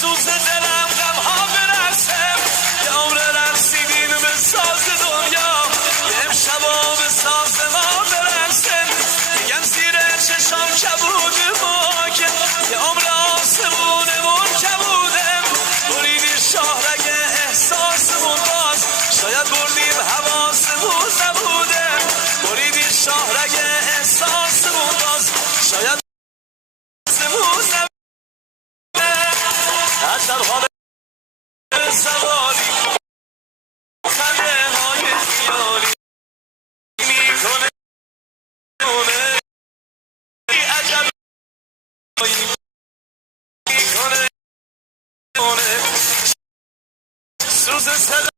سوز دلم غم ها برسم یه عمر رسیدین به ساز دنیا یه امشبا به ساز ما برسن میگن زیر چشام کبود ماکه یه عمر آسمونمون کبودم بریدی شاهرگ احساسمون باز شاید بردیم حواسمون نبودم بریدی شاهرگ احساسمون باز شاید حواسمون نبودم از شب‌ها به سوالی خنده های خیالی میکنه عجب میکنه سوز صدا